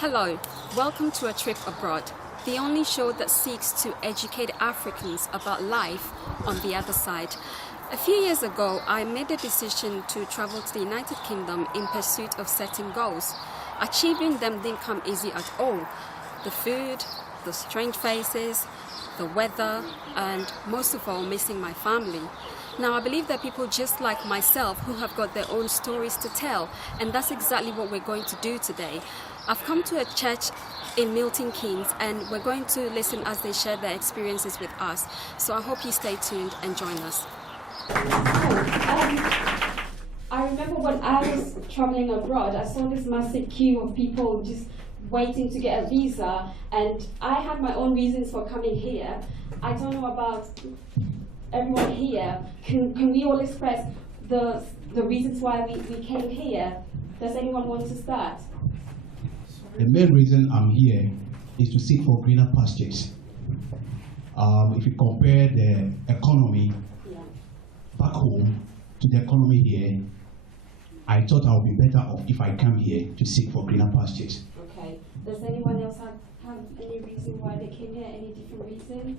Hello, welcome to A Trip Abroad, the only show that seeks to educate Africans about life on the other side. A few years ago, I made the decision to travel to the United Kingdom in pursuit of certain goals. Achieving them didn't come easy at all. The food, the strange faces, the weather, and most of all, missing my family. Now, I believe there are people just like myself who have got their own stories to tell, and that's exactly what we're going to do today. I've come to a church in Milton Keynes, and we're going to listen as they share their experiences with us. So I hope you stay tuned and join us. I remember when I was traveling abroad, I saw this massive queue of people just waiting to get a visa, and I had my own reasons for coming here. I don't know about everyone here. Can we all express the reasons why we came here? Does anyone want to start? The main reason I'm here is to seek for greener pastures. If you compare the economy back home to the economy here, I thought I would be better off if I come here to seek for greener pastures. Okay. Does anyone else have any reason why they came here? Any different reason?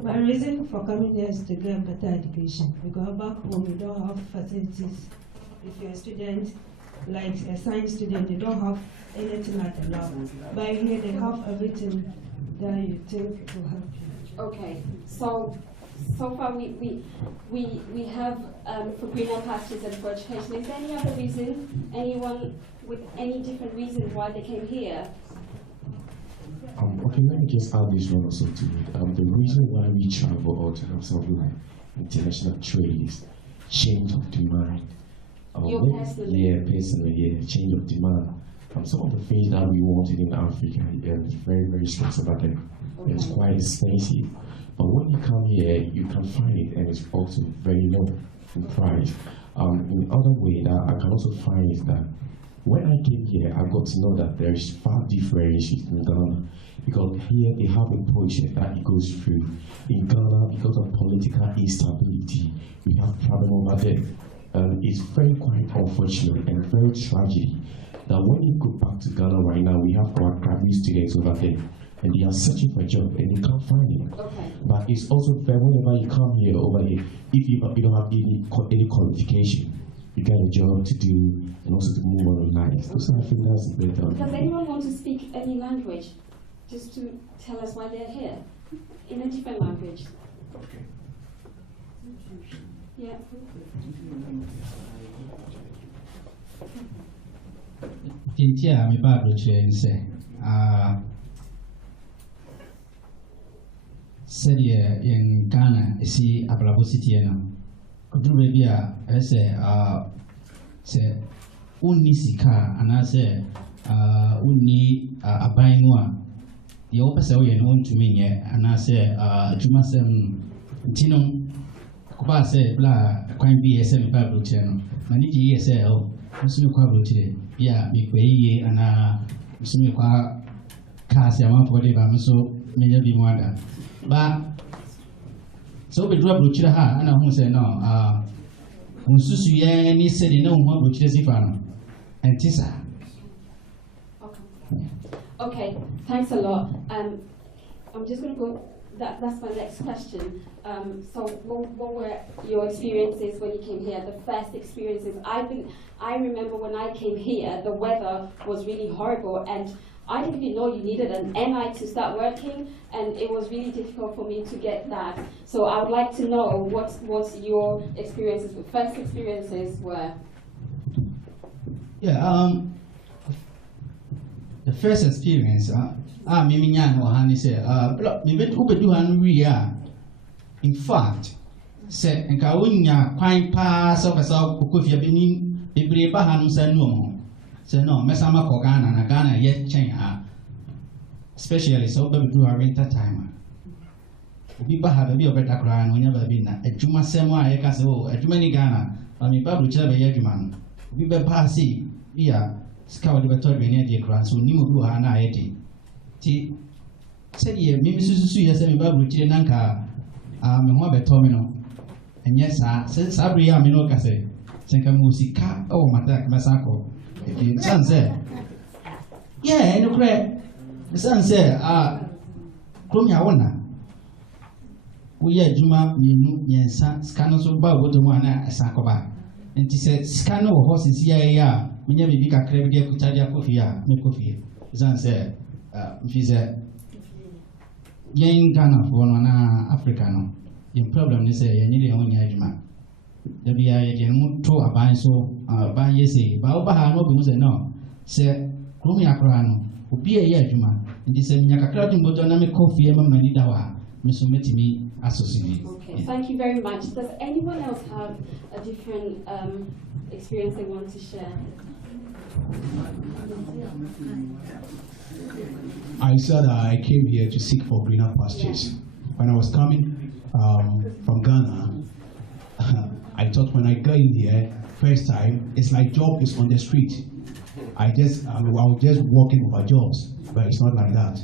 My reason for coming here is to get better education, because back home we don't have facilities. If you're a student, like a science student, they don't have anything like a lab. But here they have everything that you think will help you. Okay, so far we have for greener pastures and for education. Is there any other reason? Anyone with any different reason why they came here? Okay, let me just add this one also to it. The reason why we travel or to have something like international trade is change of demand. Personally, change of demand. Some of the things that we wanted in Africa is very, very expensive over there. Okay. It's quite expensive. But when you come here, you can find it, and it's also very low in price. In other way that I can also find is that when I came here, I got to know that there is far differences in Ghana, because here they have a project that it goes through. In Ghana, because of political instability, we have problem over there. It's very quite unfortunate and very tragic that when you go back to Ghana right now, we have our graduate students over there, and they are searching for a job and they can't find it. Okay. But it's also very, whenever you come here over here, if you don't have any qualification, you get a job to do and also to move on in life. So I think that's better. Does anyone want to speak any language? Just to tell us why they're here in a different language. Okay. Yeah. Tintia, mi parlo cinese. Serie in Ghana, si abrabositiena. Kudube bia, se unni sika, anase unni abainwa. The opposite way known to me, anase Jumasem Tino. Kuba say bla quite be a semi Bible channel. Maniki ESL, Muslim Quabble today. Yeah, me quay and Muslim Qua Cassia 140 Bamaso, may be wonder. But so we drop Luchida and I say no. Unsusu ni said no one which is if and Tissa. Okay, thanks a lot. I'm just going to go. That's my next question. So, what were your experiences when you came here? The first experiences. I remember when I came here, the weather was really horrible, and I didn't even know you needed an NI to start working, and it was really difficult for me to get that. So, I would like to know what your experiences, the first experiences were. Yeah. The first experience. Mimian or Hani say, maybe Ubeduan we are. In fact, say, and Kawunya, quite pass of us out, Kufia Benin, Bibri Bahan said no. Say no, Messama for Ghana and Ghana yet change her. Especially so, but we do our winter time. People have a bit of better crying whenever been a Juma Sema, a castle, a Jumani Ghana, I mean, Babu Chabba Yagiman. We be passy, yeah, Scout the Victorian Ediacran, so new who are not. Ti said ye, Mimi Susu, yes, and Babu Chiranka, me ho abeto me no enye saa bre ya me no ka say senka mo sika o mata ka masa ko e san say yeah no kre san say krom ya wona wo ye adwuma minu yensa sika no so ba obodo mu ana esa ko ba nti say sika no wo ho sisi ya menya bibi kakra bi de kutadia kofia me kofia san say mfize yen Ghana for no na Africa no the problem is yen ni le onya adwuma da bia ye de mu to aban so aban ye say ba oba ha no bi mu say no say krom ya kra no obi e ye adwuma ndi say menya kakra dum bodo na me kofia ma mani da wa me so metimi associate. Okay, thank you very much. Does anyone else have a different experience they want to share? I said I came here to seek for greener pastures. When I was coming from Ghana, I thought when I got in here first time, it's like job is on the street. I was just walking over jobs, but it's not like that.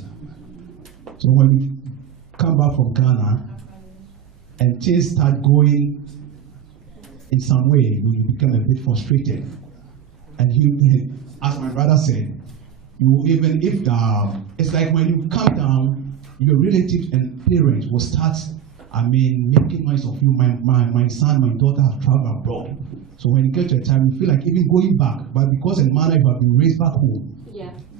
So when we come back from Ghana and things start going in some way, you become a bit frustrated. And as my brother said, even if it's like when you come down, your relatives and parents will start, making noise of you. My son, my daughter have traveled abroad. So when you get to a time, you feel like even going back, but because in manner you have been raised back home,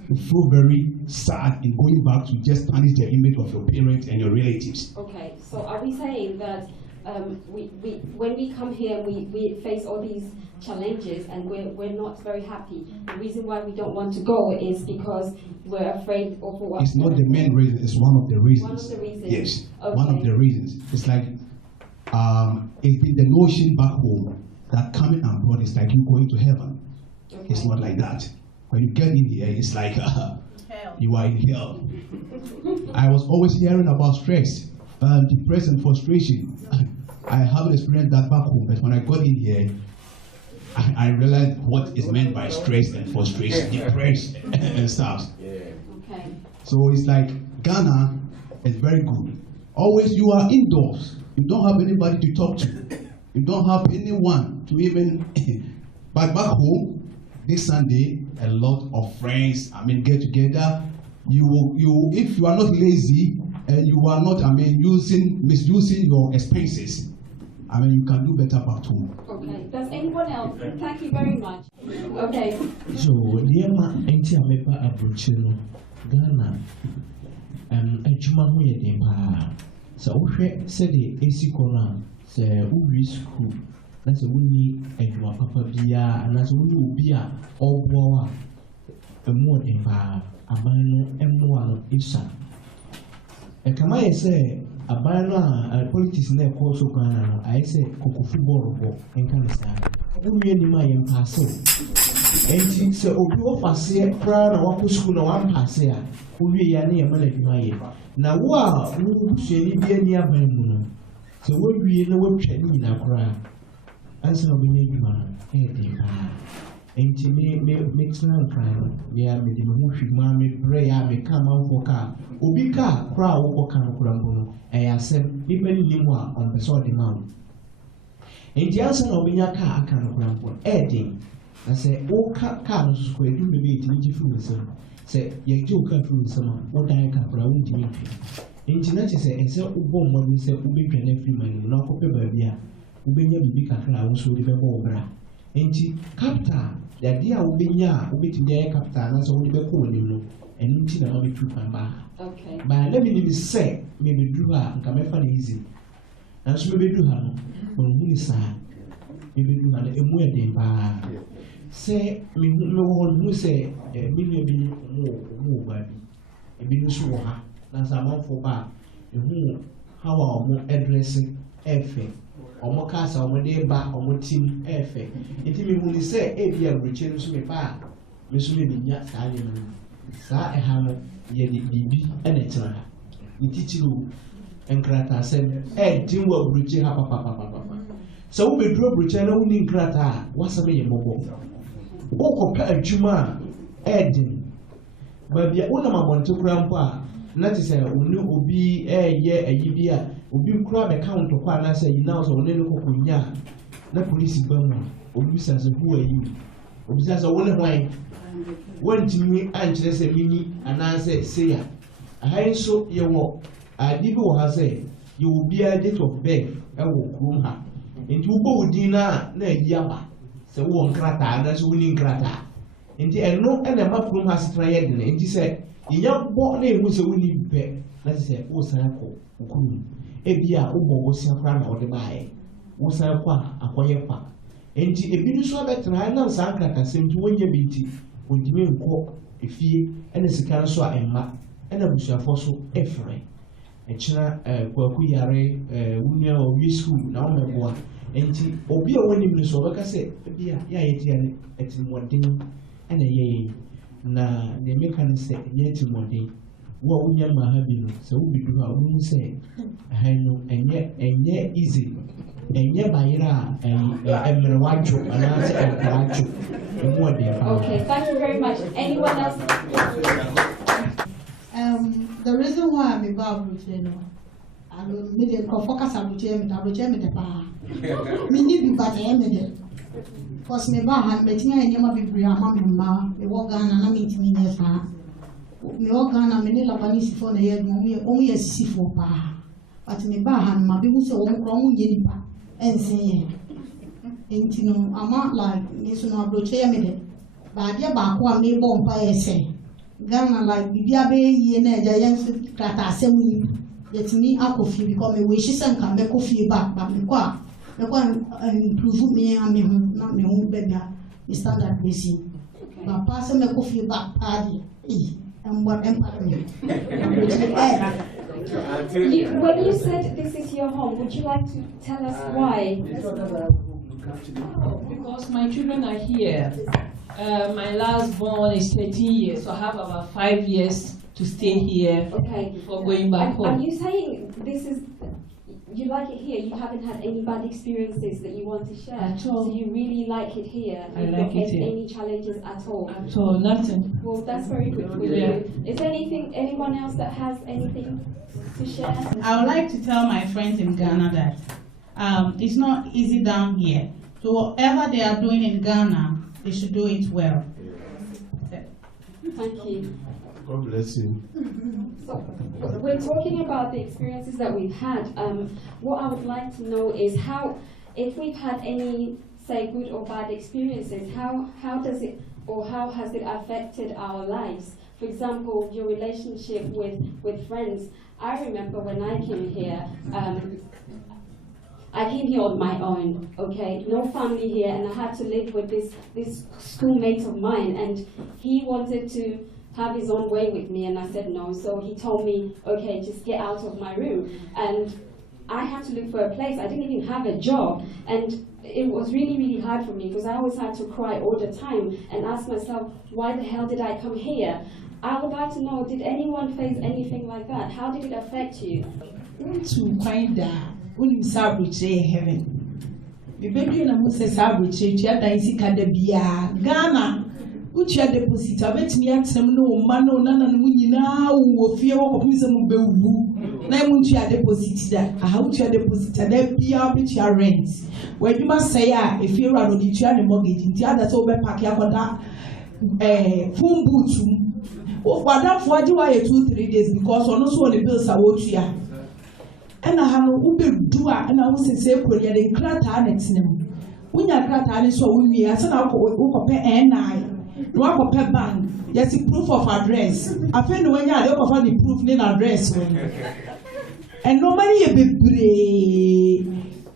you feel very sad in going back to just tarnish the image of your parents and your relatives. Okay, so are we saying that when we come here, we face all these challenges and we're not very happy? The reason why we don't want to go is because we're afraid of what? It's not the main reason, it's one of the reasons. One of the reasons? Yes, okay. One of the reasons. It's like, it's been the notion back home that coming abroad is like you going to heaven. Okay. It's not like that. When you get in here, it's like you are in hell. I was always hearing about stress, depression, frustration. I haven't experienced that back home, but when I got in here, I realized what is meant by stress and frustration, depression and stuff. Okay. So it's like Ghana is very good. Always you are indoors. You don't have anybody to talk to. You don't have anyone to even. But back home, this Sunday, a lot of friends, get together. You if you are not lazy and you are not, misusing your expenses, you can do better back home. Okay. Does anyone else? Thank you very much. Okay. So, Liama, enti amepa abrochino, Ghana, ejuma ho ye den pa. Sa wohwe se de esikona, se uwi school, na se woni ejuma papa bia, na se woni obi a oboa emu den pa, aban no emu ano isa. Kama ye se aban no a politics na ekọ so Ghana no, aye se koko football bo enka ne sa. Wonwie ni ma ye mpaase. Enti se obi wo fase kra na wako school na wan paase a, wonwie ya ne ye ma na dwuma ye. Na wo a wo busuani bi ani aban mu no, se wowie na wotwa ni na kra. Ansa na obi dwuma e de pa. Enti me tena kra ya me de me ho hwima me bre ya me ka manfo ka obi ka kra wo ka no kra mbo no e ya sem nipa ni nim a on be so de ma. Enti ansa na obi nya ka aka no kra mbo e de na se o ka no so ko edu me be ti ji fu nsem se ye ji o ka fu nsem a wo dan ka kra wo ntimi twi. Enti na che se ense wo bo mo ni se wo be twa na free man no ko pe ba bia wo be nya bibi kakra wo so de be bo bra. Enti capital the idea will be ya, will be to the capital, and so we be calling no, and into the money to Pamba. Okay. But let me say, maybe do her and come find easy. And so maybe do her, but who is sad? Maybe do her a more than bar. Say, me who say, a million more, baby. A million sure, that's a month for bar. Who, how are more addressing everything. Omo kasa omo de ba omo tim efe enti me hu ni se e bia bruche no so me pa me so me nya sa nya no sa e ha no ye di bibi ene tira enti tiro enkrata sem e din wa bruche ha papa so wo be duro bruche na hu ni enkrata wasa me ye bobo wo ko pa adwuma e din ba bia wo na mabonte kura mpo a na te sɛ one obi ɛyɛ ayi bi a obi kura bɛka ntɔkwa anaasɛ yi na sɛ one no kɔkɔnya na polisi ba mu obi sa sɛ who are you obi sa sɛ wo ne hwan wɔntumi ankyerɛ sɛ mini anaasɛ seya aha nso yɛwɔ ade bi wɔ ha sɛ yɛwɔ biara date of birth ɛwɔ kurom ha nti wobɔ wo din na ayi aba sɛ wowɔ nkrataa anaasɛ woni nkrataa nti ɛno ɛna ɛma kurom ha setena yɛ dene nti sɛ yɛnya bɔ na ɛhu sɛ woni pɛ na sɛ wosan kɔ wo kurom ebi a wobɔ wo sia koraa na wode baeɛ wosan kɔ a akɔyɛ kwa nti ebi nso abɛtena ha nam saa nkratasɛm nti wɔnyɛ bi nti wɔntumi nkɔ efie ɛna sika nso a ɛmma ɛna busuafoɔ so ɛfrɛ ɛkyena kwaku yare wunua ɔwie school na wɔmɛboa nti obi a wɔnim no so ɔbɛka sɛ ebi a yɛ a yɛte yɛ ɛtirimuɔden ɛna yɛyɛ na deɛ meka ne sɛ ɛnyɛ ɛtirimuɔden wo a wonya ma ha bi no sɛ wobidu ha wohu sɛ ha no ɛnyɛ easy ɛnyɛ bayerɛ a ɛmmerɛ wadwo anaasɛ ɛnkɔ wadwo ɛmu ɔden pa. Okay, thank you very much. Anyone else? The reason why I'm about Bruce, I don't need a focus on Bruce, I'm the bar. Me need but I am there. Because me bar had met me and you might be Brahma, me walk on and I meet me as far. Me walk on and me Labanese for the year, only a C4 bar. But me bar had my people so wrong, Yenipa, and say, and you know, I'm not like Miss Bruce, but dear Bakwa may bomb by a say. Ghana like bibia be ye na eja yen krata asem ni yetimi akofi because me we hye kan be kofi back but me kwa improve me am me ho na me ho be bia the standard basic but pass me kofi back party and what empire When you said this is your home, would you like to tell us why? Because my children are here. My last born is 13 years, so I have about 5 years to stay here before going back home. Are you saying this is, you like it here, you haven't had any bad experiences that you want to share? At all. So you really like it here? I like it here. Any challenges at all? At all, nothing. Well, that's very good for you. Is there anyone else that has anything to share? I would like to tell my friends in Ghana that it's not easy down here. So whatever they are doing in Ghana, they should do it well. Thank you. God bless you. So we're talking about the experiences that we've had. What I would like to know is how, if we've had any, say, good or bad experiences, how does it, or how has it affected our lives? For example, your relationship with friends. I remember when I came here, I came here on my own, okay? No family here, and I had to live with this schoolmate of mine, and he wanted to have his own way with me, and I said no. So he told me, okay, just get out of my room. And I had to look for a place. I didn't even have a job, and it was really, really hard for me because I always had to cry all the time and ask myself, why the hell did I come here? I would like to know, did anyone face anything like that? How did it affect you? To find that. When you celebrate heaven, the baby na must celebrate ya daisi kada biya Ghana. Uchi ya deposit abeti ni atem no mano nana no nyina wo fie wo kopise mu bewu na mu uchi ya deposit da aha uchi ya deposit da biya obeti ya rent we dwuma say a efie ra no di tua ne mortgage nti ada so be pack yakoda phone boot wo kwadafo agi wa ye 2-3 days because ono so le bills a wo tua. And I have do and I was say, Korea, the crata next when your crata is so we as an alcohol pay and I no pay bank. Yes, proof of address. I found when you are the proof name address. And nobody a be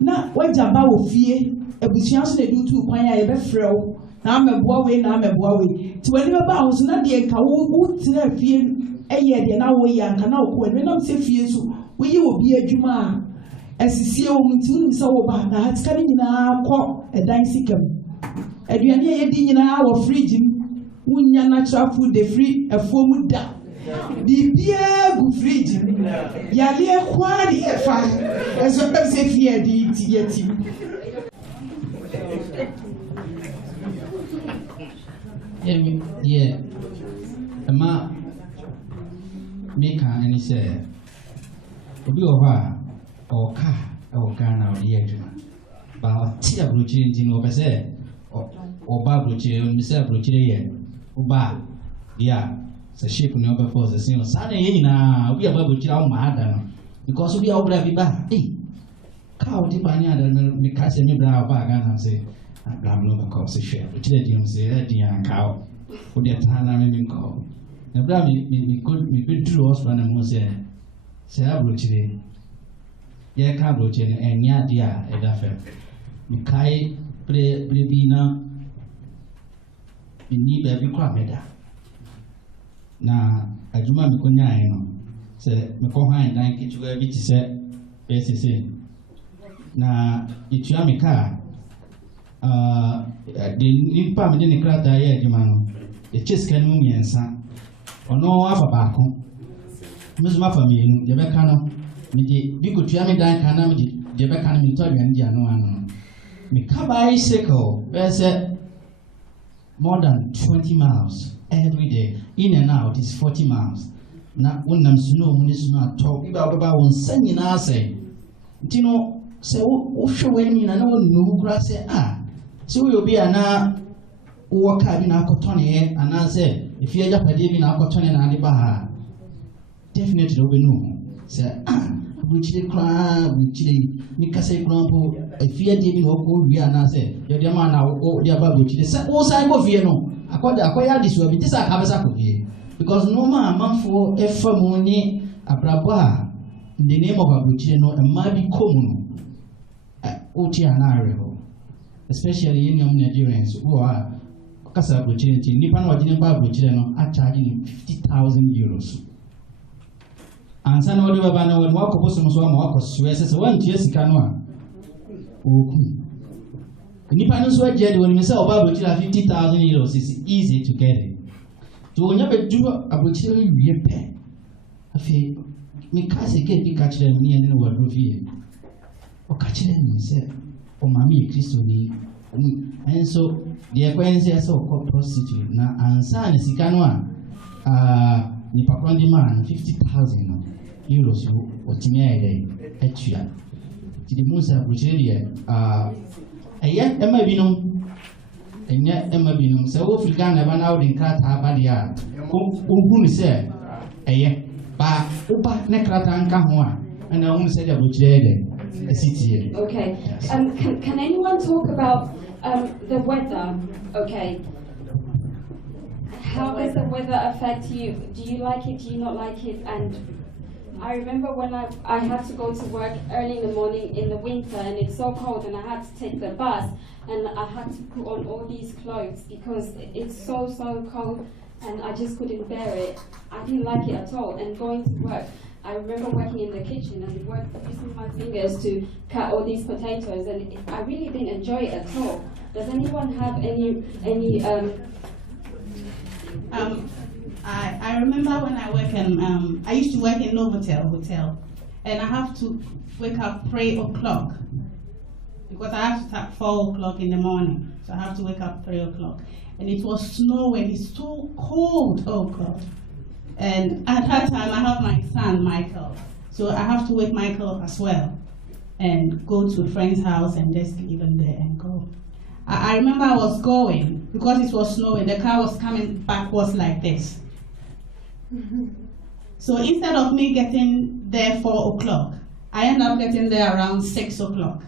now what Jamba will fear a bushance they do to Panya ever fro. Now I'm a boy, now I'm a boy. To whenever bounce, not the would fear a year, the now way and cannot when I'm say fear so. We will be a Juma as you see, we so bad. I had scanning in our court a dancing. And you are near in our fridge. When your natural food, the free a foam da. The beer good fridge. Yalia quadi a fine as well as if he had eaten yet. Yeah, Emma. Meka Henny said, Obi Oba or car or Ghana or the Edgema. But Tia Bruchin in Opese or Babruchi, Mr. Bruchi, Oba, yeah, the ship number for the same Sunday. Now we are Babuchi on Mahadana because we are Braviba. Cow Tipania than Mikasa Mibra Bagan and say, I'm not a cause a share, which let him say that young cow for the time I'm call. The Brammy me good true husband and was say, Bruchi. Yeah, Cabruchi and Yadia at that fair. Mikai Brevina in need every crameda. Now, I do my Mikonia, say, Makoha and Dank it to a bit said, PCC. Na itua car the nipa me ne krata ya adwuma no e cheska no miensa ono afa baako mezu afa mienu de beka no me de bi ko tua me dan kana me de beka no me to adwan dia no ano me ka bicycle more than 20 miles every day in and out is 40 miles na wonnam suno mu ne suno atɔ bi ba won sanyina asɛ ntino so wohwɛ w'anim na wonnu kora sɛ sɛ woyɛ obi a na wowɔ kaa bi na akɔtɔneɛ anaasɛ ɛfie agyapadeɛ bi na akɔtɔne na ade ba ha definitely wobɛnu ho sɛ aburokyire koraa aburokyire ne kasa yi koraa mpo ɛfie adeɛ bi na wɔkɔ wie anaasɛ yɛde ama na wode aba aburokyire sɛ wosan kɔ fie no akɔyɛ adesoa bi te sɛ akabɛsa kɔ fie because nneɛma a amanfoɔ ɛfa mu ne abrabɔ a in the name of aburokyire no mmaa bi kɔ mu no especially in young Nigerians who are Casa opportunity, Nippon or Jinba Buchino are charging 50,000 euros. And some of the Babano would walk up some walk of Suez 1 years canoa. Nippon were jet when we sell about 50,000 euros is easy to get it. To never do a butchery repair. I feel Mikasi get me catch them near the word review. Or catch them, said, or Mammy Christoni. And so the acquaintance so called prostitute. Now, and son is Sikanoa, Nipakondi man, 50,000 euros or Timia Etia. To the Musa Brugeria, a yet Emma Binum, and yet Emma Binum, so African never out in Krata Badia, whom said, a yet, ba, Upa Necratan Kahua, and I only said a Brugeria. Okay. Yes. Can anyone talk about the weather? Okay. How does the weather affect you? Do you like it? Do you not like it? And I remember when I had to go to work early in the morning in the winter, and it's so cold, and I had to take the bus, and I had to put on all these clothes because it's so cold, and I just couldn't bear it. I didn't like it at all. And going to work, I remember working in the kitchen and using my fingers to cut all these potatoes, and I really didn't enjoy it at all. Does anyone have any I remember when I work in I used to work in Novotel Hotel, and I have to wake up 3 o'clock because I have to start 4 o'clock in the morning, so I have to wake up 3 o'clock, and it was snowing. It's so cold. Oh God. And at that time, I have my son, Michael. So I have to wake Michael as well and go to a friend's house and just leave him there and go. I remember I was going, because it was snowing, the car was coming backwards like this. So instead of me getting there 4 o'clock, I end up getting there around 6 o'clock.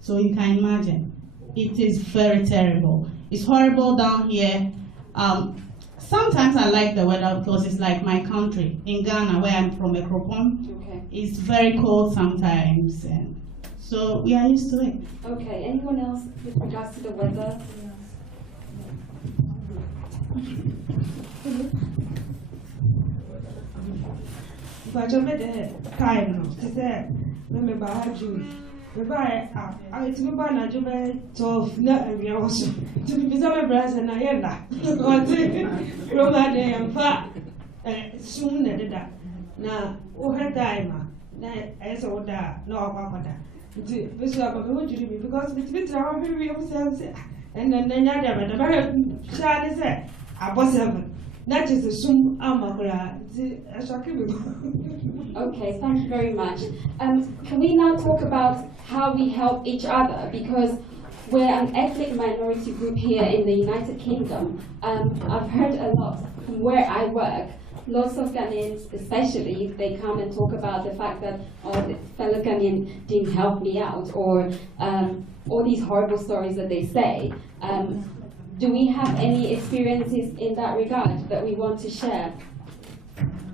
So you can imagine, it is very terrible. It's horrible down here. Sometimes I like the weather because it's like my country. In Ghana, where I'm from, Ekropon, it's very cold sometimes. And so we are used to it. Okay, anyone else with regards to the weather? But I made a kind of, to say, remember I had you. I to be born at Juba 12, not every also. To be some brass and I am that. Robert and fat soon at that. Now, oh, her time, as old that, no, Papa. This is what you do because it's been our very yourselves. And then the very child is there. I was 7. That is the sum amakura. Okay, thank you very much. Can we now talk about how we help each other? Because we're an ethnic minority group here in the United Kingdom. I've heard a lot from where I work. Lots of Ghanaians, especially, they come and talk about the fact that, oh, the fellow Ghanaian didn't help me out, or all these horrible stories that they say. Do we have any experiences in that regard that we want to share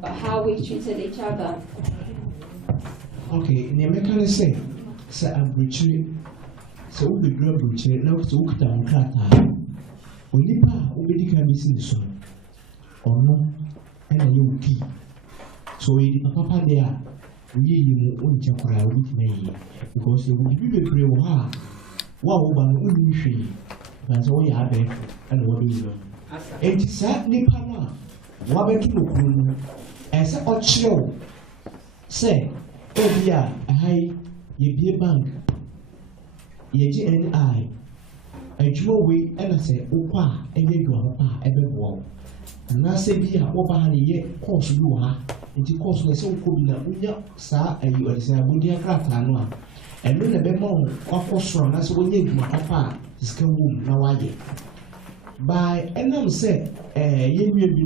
about how we treated each other? Okay, in the mechanism, say I'm preaching, so we grow preaching, now to look down Krata. Only pa, we can miss in the sun. Or no, and a young key. So, a papa there, we won't jump around with me because they will be very hard. Wow, one wouldn't she? That's all you have, and what do you know? And sadly, Pana, what about you? As a hot show, say, oh, yeah, I, ye be a bank, ye GNI, a jewel way, and I say, Opa, and ye do a papa, every wall. And I say, be a Opa, ye course you are, and the course was so cool that we are, sir, and you are saying, would you craft and and when the bemo of course from that's when you my papa is come home now I by and I'm said you may be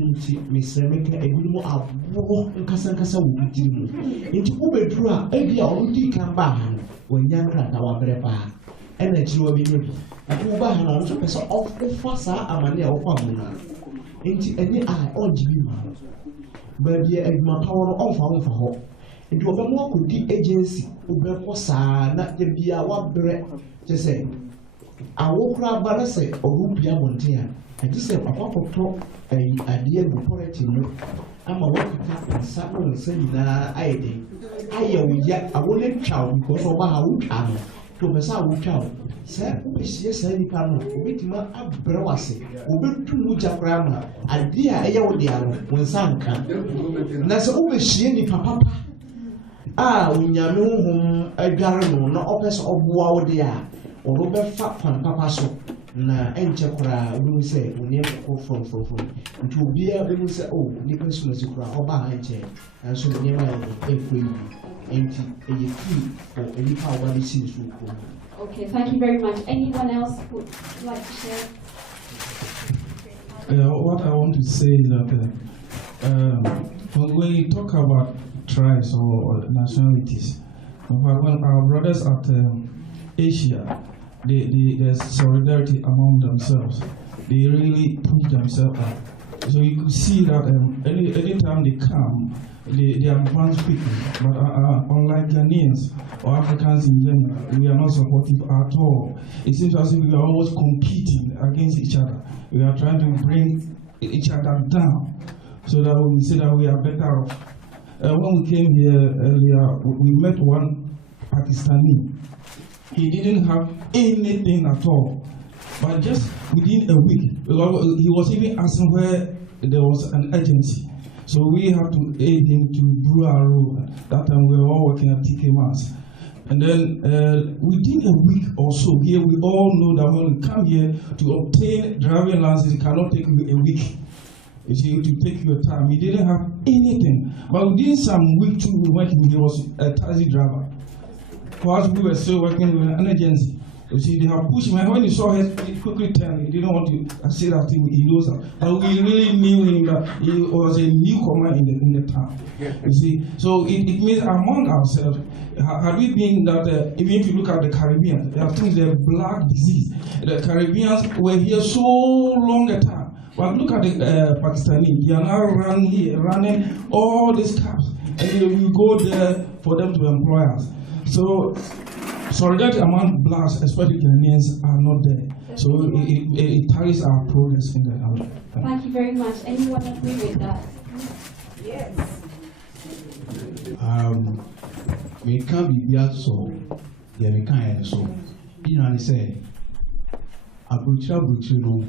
Miss Remeka a good more out and Casancasa will be into Ubedra, maybe I won't come back when young rat our brepa and a Jew be ready. And Ubahan also is off the Fassa Amania or Pamuna into any eye on Jimmy. But ye my power of for her. Into a more could the agency who sa not the beer what bread to say. I walk around Barasa or Rupia Montea. I just said, Papa talk a dear authority. I'm a working captain, someone saying, I did. I yet I won't chow because of our wood armor to Massa chow. Sir, who is yes, any panel, with my abrawasi, who built too much of grammar, and dear Ayodiano when some come. That's always she any papa. When you know a garden, no office of wow, dear, or Robert Fat and Papa so. Na enchekura we say we name from to be able to say oh the person is kura oba enche and so name e free empty a key for any power this is. Okay, thank you very much. Anyone else would like to share? What I want to say is that when we talk about tribes or nationalities, when our brothers at Asia, there's solidarity among themselves. They really push themselves up. So you could see that anytime they come, they advance quickly. But unlike Ghanaians or Africans in general, we are not supportive at all. It seems as if we are always competing against each other. We are trying to bring each other down so that we say that we are better off. When we came here earlier, we met one Pakistani. He didn't have anything at all. But just within a week, he was even asking where there was an agency. So we have to aid him to do our role. That time we were all working at TK Mass. And then within a week or so, here we all know that when we come here to obtain driving license, it cannot take a week. You see, to take your time. He didn't have anything. But within some week, 2 weeks working, he was a taxi driver. For us, we were still working with an agency. You see, they have pushed him. And when he saw us, he quickly turned. He didn't want to say that thing. He knows that. But we really knew him that he was a newcomer in the town. You see, so it means among ourselves, had we been that, even if you look at the Caribbean, there are things like black disease. The Caribbeans were here so long a time. But look at the Pakistani. They are now running all these cabs. And we go there for them to employ us. So solidarity among blacks, especially Ghanaians, are not there. So it ties our progress in the country. Thank you very much. Anyone agree with that? Yes. We can't be so. Yeah, we can't so. You know, I say, Abucha no.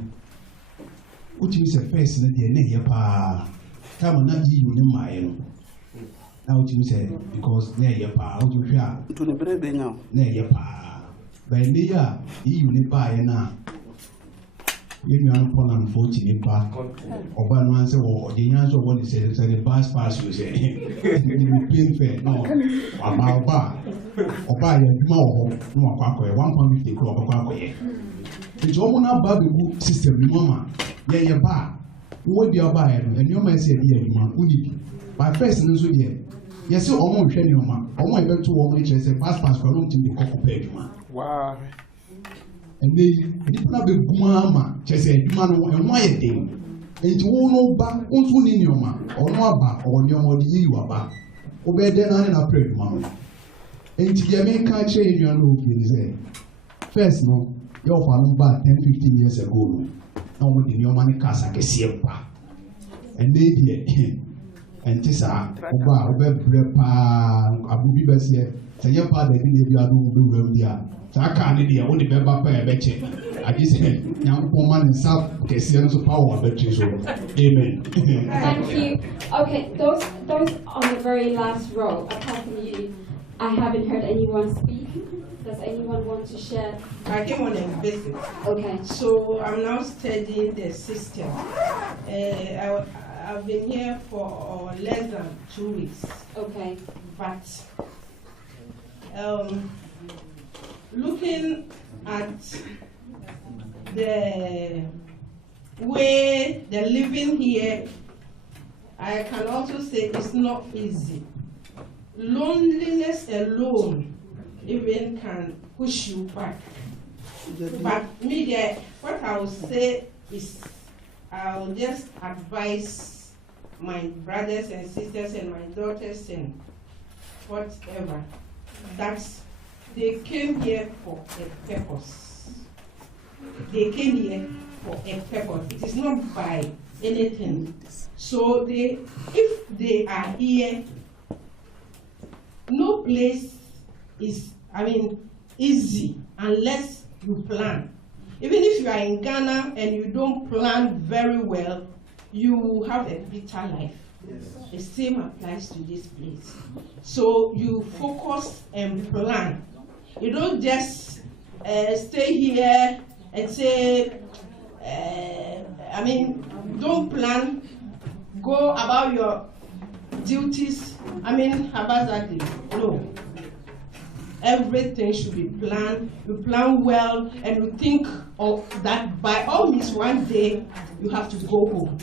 What you say first, na the near pa. Come na you in my. Now what you say because near your pa, what you share to the bread now. Near your pa. By near you in pa na. You know, upon unfortunate bar, or by one say, or the answer what he said, the bus pass you say, pay fair, no, about bar, or buy a more, no, 1.50 crop. It's almost not bad the system, mama. Yeah, bar. What be a buyer, and your man said, yeah, man, would it? By first, and so yeah. Yes, you almost share your man. I want to woman, she said, pass for a long time, the cocoa peg, man. Wow. And they put up a mama, she said, man, and why a thing? And you won't know back, won't in your man, or no back, or your money you are back. Obey then I didn't pray, mamma. And to get me can't change your look, you say. First, no, your father back 10-15 years ago. No one in your money cast like a silver. And they did. And this are over Abu Bessie, say your father didn't be a do there. So I can't be the only member by a betting. I just said, young woman in South Cassian's power betting. Amen. Thank you. Okay, those on the very last row, apart from you, I haven't heard anyone speak. Does anyone want to share? I came on a visit. Okay. So I'm now studying the system. I've been here for less than 2 weeks. Okay. But looking at the way they're living here, I can also say it's not easy. Loneliness alone even can push you back. But me, what I will say is, I'll just advise my brothers and sisters and my daughters and whatever that they came here for a purpose. They came here for a purpose. It is not by anything. So if they are here, no place is, easy unless you plan. Even if you are in Ghana and you don't plan very well, you have a bitter life. Yes. The same applies to this place. So you focus and plan. You don't just stay here and say, don't plan, go about your duties, haphazardly. No. Everything should be planned. You plan well, and you think of that by all means one day you have to go home.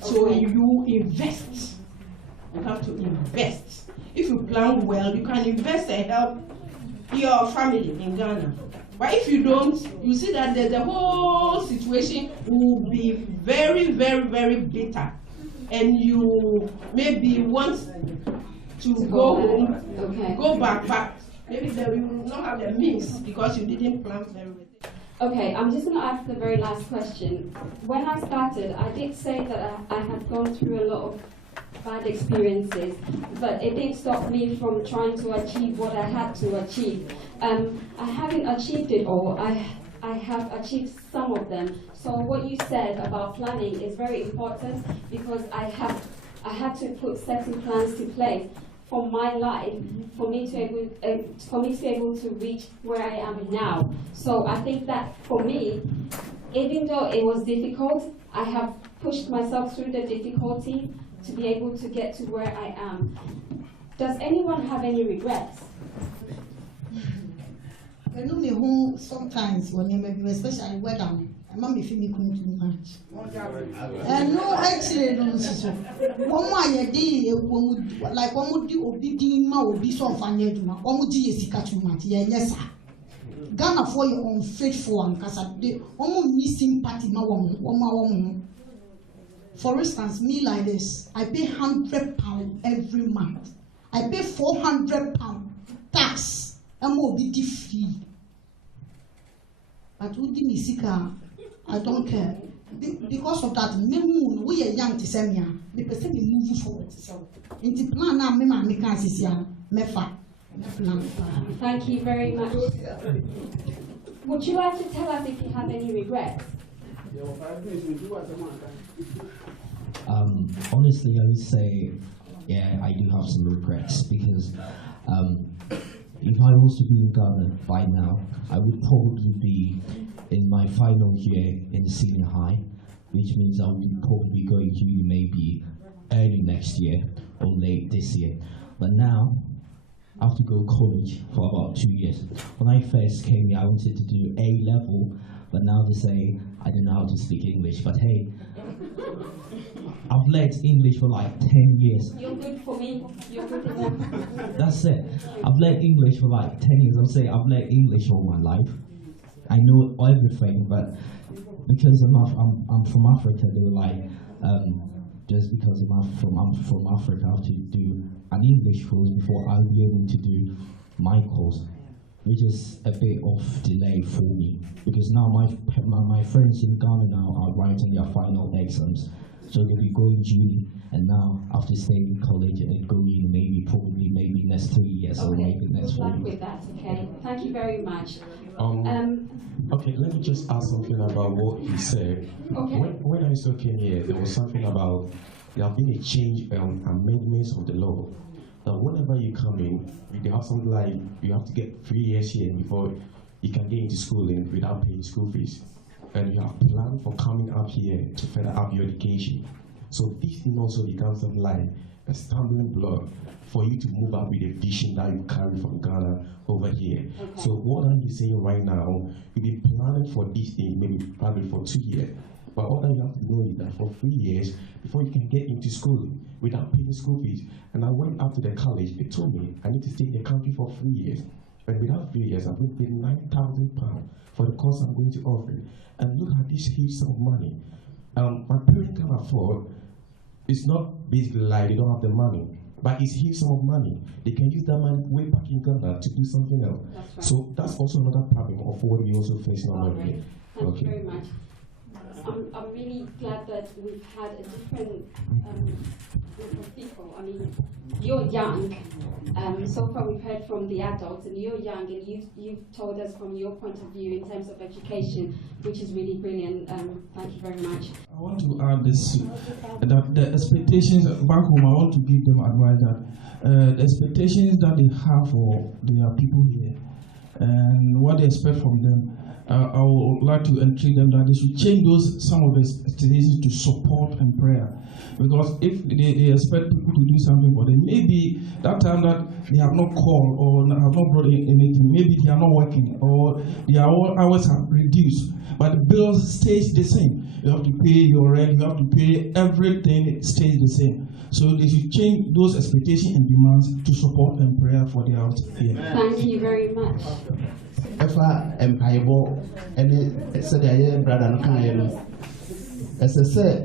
So you invest. You have to invest. If you plan well, you can invest and help your family in Ghana. But if you don't, you see that the whole situation will be very, very, very bitter. And you maybe want to go home, go back. Maybe you will not have the means because you didn't plan very well. Okay, I'm just going to ask the very last question. When I started, I did say that I had gone through a lot of bad experiences, but it didn't stop me from trying to achieve what I had to achieve. I haven't achieved it all. I have achieved some of them. So what you said about planning is very important because I had to put certain plans to place for my life, for me to be able to reach where I am now. So I think that for me, even though it was difficult, I have pushed myself through the difficulty to be able to get to where I am. Does anyone have any regrets? I know me who sometimes when you especially weather, I'm not feeling too much. And no, actually, don't see so. One more day, like one would do obedient ma be so funny to my one would do too much. Yes, sir. Ghana for your unfaithful and Casa de almost missing party ma one. For instance, me like this, I pay £100 every month. I pay £400 tax. I'm more duty free. But who did me sick? I don't care. Because of that, we are young to send me. The person is moving forward. So, in the plan now, me can see mefa. Thank you very much. Would you like to tell us if you have any regrets? Honestly, I would say, yeah, I do have some regrets because if I was to be in Ghana by now, I would probably be in my final year in senior high, which means I'll be probably going to maybe early next year or late this year. But now, I have to go to college for about 2 years. When I first came here, I wanted to do A level, but now they say I don't know how to speak English. But hey, I've learned English for like 10 years. You're good for me. You're good enough. That's it. I've learned English for like 10 years. I'll say I've learned English all my life. I know everything, but because I'm from Africa, they were like, just because I'm from Africa, I have to do an English course before I'll be able to do my course, which is a bit of delay for me. Because now my friends in Ghana now are writing their final exams, so they'll be going uni, and now after staying in college and going maybe next 3 years or maybe next 4 years. With that, okay. Thank you very much. Okay, let me just ask something about what he said. Okay. When I still came here, there was something about there have been a change amendments of the law. Now, whenever you come in, you have something like you have to get 3 years here before you can get into schooling without paying school fees. And you have planned for coming up here to further up your education. So this thing also becomes something like a stumbling block for you to move up with a vision that you carry from Ghana over here. Okay. So what are you saying right now? You've been planning for this thing maybe probably for 2 years. But all that you have to know is that for 3 years, before you can get into schooling without paying school fees. And I went up to the college, they told me I need to stay in the country for 3 years. And without 3 years, I've been paying £9,000 for the course I'm going to offer. And look at this huge sum of money. My parents can afford. It's not basically like they don't have the money, but it's huge sum of money. They can use that money way back in Ghana to do something else. That's right. So that's also another problem of what we also face now. Right. Thank you very much. I'm really glad that we've had a different group of people. I mean, you're young. So far we've heard from the adults, and you're young, and you've told us from your point of view in terms of education, which is really brilliant. Thank you very much. I want to add this, that the expectations back home, I want to give them advice that the expectations that they have for their people here and what they expect from them, I would like to entreat them that they should change some of the expectations to support and prayer. Because if they expect people to do something for them, maybe that time that they have not called or have not brought in anything, maybe they are not working or their hours have reduced, but the bill stays the same. You have to pay your rent, you have to pay everything, stays the same. So they should change those expectations and demands to support and prayer for their out here. Thank you very much. Efa empaibo ene said aye brother no kan ye no ese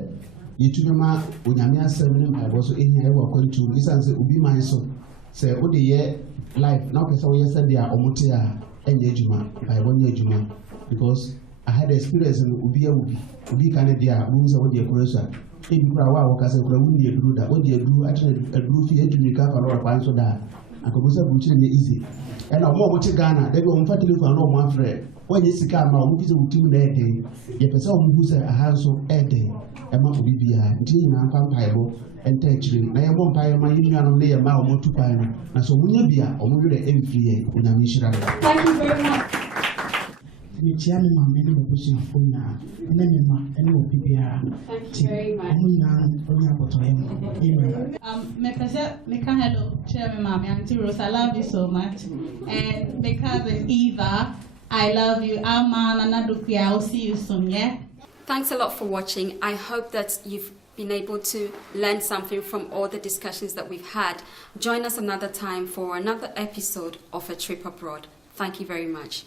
yituma onyame asem ne empaibo so ehia e wa kwantu isan se obi man so se wo de ye life na o pese wo ye said dia omote a enye adwuma empaibo nye adwuma because I had experience in obi kan dia wo nse wo de ekura so e bi kura wa wo ka se kura wo de eduru da wo de eduru eduru fi eduru ka fa no kwa so da akobusa buchi ne easy. And I'm more with Ghana, they go on for telephone, no one friend. When you see Ghana, who is a team that day, you can say who say a house of a day, a month will be a tea and vampire and touching. I am one pie, my union lay a mile more to pine. And so when you be a or maybe the MPA when I'm Mishra. Thank you very much. Thank you very much. Auntie Rose, I love you so much. And my cousin Eva, I love you. I'll see you soon, yeah? Thanks a lot for watching. I hope that you've been able to learn something from all the discussions that we've had. Join us another time for another episode of A Trip Abroad. Thank you very much.